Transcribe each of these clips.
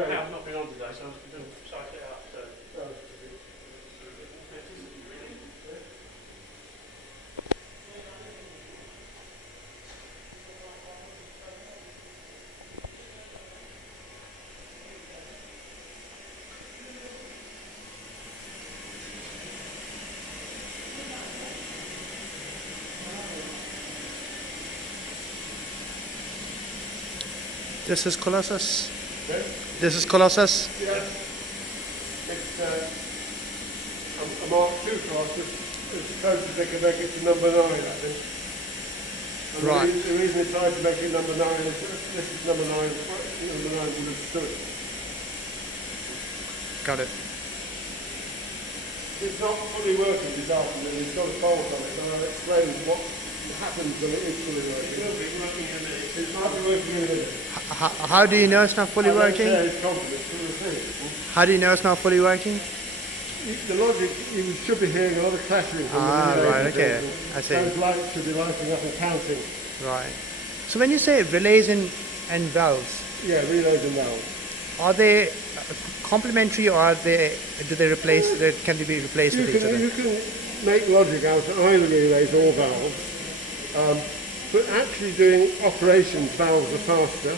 I've not been on today, so I was going to cite it out. So. This is Collosus. Okay. This is Collosus. Yeah. It's a Mark II Collosus. It's the closest they can make it to number 9, I think. And Right. The reason they tried to make it number 9 is this is number 9. Number 9 would have stood. Got it. It's not fully working this afternoon. It's got a fault on it, and I'll explain what happens when it is fully working. It will be working in a minute. It might be working in a minute. How do you know it's not fully working? How do you know it's not fully working? The logic, you should be hearing a lot of clashing from the right, okay. I see. Those lights should be lighting up and counting. Right. So when you say relays and valves, Yeah, relays and valves. are they complementary or are they, do they replace, can they be replaced with each other? You can make logic out of either relays or valves, but actually doing operations, valves are faster.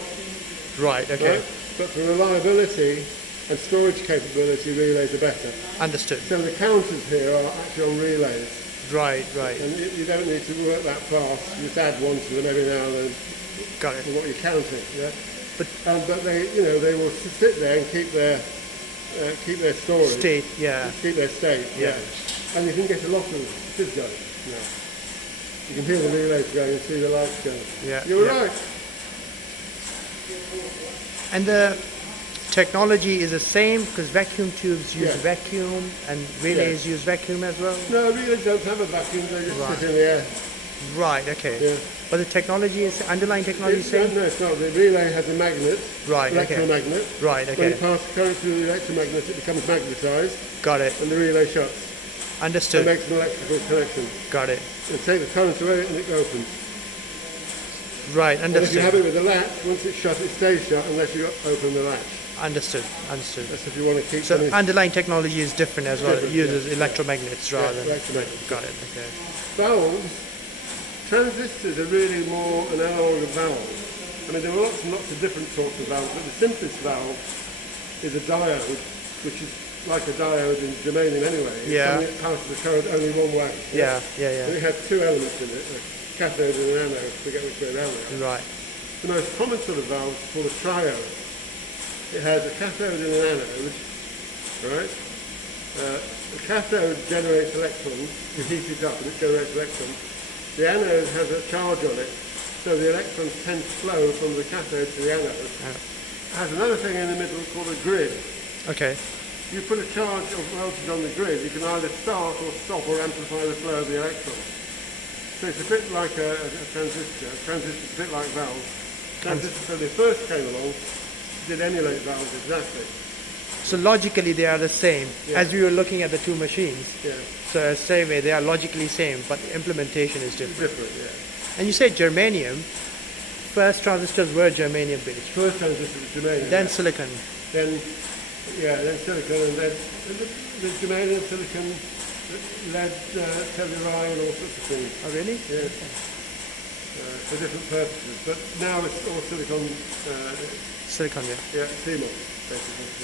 Right, okay. Right? But for reliability and storage capability, relays are better. Understood. So the counters here are actually on relays. Right, right. And you don't need to work that fast. You just add one to them every now and then. Got it. For what you're counting, yeah. But they, they will sit there and keep their storage. State, yeah. Keep their state, Yeah. And you can get a lot of fizz going. Yeah. You can hear the relays going and see the lights going. Yeah. You're yeah. right. And the technology is the same because vacuum tubes use Yeah. vacuum and relays use vacuum as well? No, relays don't have a vacuum. They just Right. sit in the air. Right, okay. Yeah. But the technology is, underlying technology is same? No, it's not. The relay has a magnet. Right, okay. Electromagnet. Right, When you okay. pass current through the electromagnet, it becomes magnetized, Got it. and the relay shuts. It Understood. makes an electrical connection. Got it. You take the current away and it opens. Right, And if you have understood. it with the latch, once it's shut, it stays shut unless you open the latch. Understood, understood. That's if you want to keep So something. underlying technology is different as well. It Different, uses yeah. electromagnets rather than... electromagnets. Got it, okay. Valves, transistors are really more an analog of valves. I mean, there are lots and lots of different sorts of valves, but the simplest valve is a diode, which is like a diode in germanium anyway. Yeah. It passes the current only one way. Yeah, yeah, And it yeah. has two elements in it, a cathode and an anode, forget which way around they are. Right. The most common sort of valve is called a triode. It has a cathode and an anode, right? The cathode generates electrons, you heat it up and it generates electrons. The anode has a charge on it, so the electrons tend to flow from the cathode to the anode. It has another thing in the middle called a grid. Okay. You put a charge of voltage on the grid, you can either start or stop or amplify the flow of the electrons. So it's a bit like a transistor. A transistor is a bit like valves. Transistors, when they first came along, did emulate valves exactly. So logically they are the same. Yeah. As we were looking at the two machines. Yeah, So same way, they are logically same, but the implementation is different. different, yeah. And you said germanium. First transistors were germanium based. First transistor was germanium. Then silicon. Then silicon, and then the germanium, silicon, lead, telluride, and all sorts of things. Oh really? Yeah. For different purposes. But now it's all silicon, Silicon, yeah. CMOS, basically.